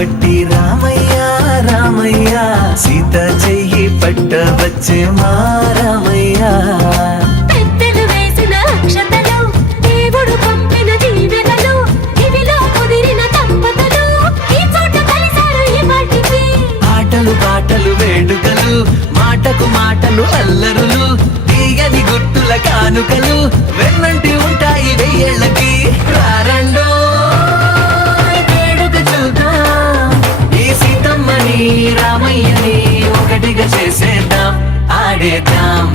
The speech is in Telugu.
పట్టి రామయ్య రామయ్య సీత చెయ్యి పట్ట వచ్చే మా రామయ్య. పెద్దలు వేసిన అక్షతలు, దేవుడు పంపిన దీవెనలు, ఇవిలో కుదిరిన దంపతులు ఈ చోట కలిసారు ఈ పాటికి. ఆటలు పాటలు వేడుకలు, మాటకు మాటలు అల్లరులు, తీయని గుర్తుల కానుకలు వెన్నంటి ఉంటాయి వెయ్యేళ్ళకి. రారండో వేడుక చూద్దాం, ఈ సీతమ్మని రామయ్యని ఒకటిగా చేసేద్దాం, ఆడేద్దాం.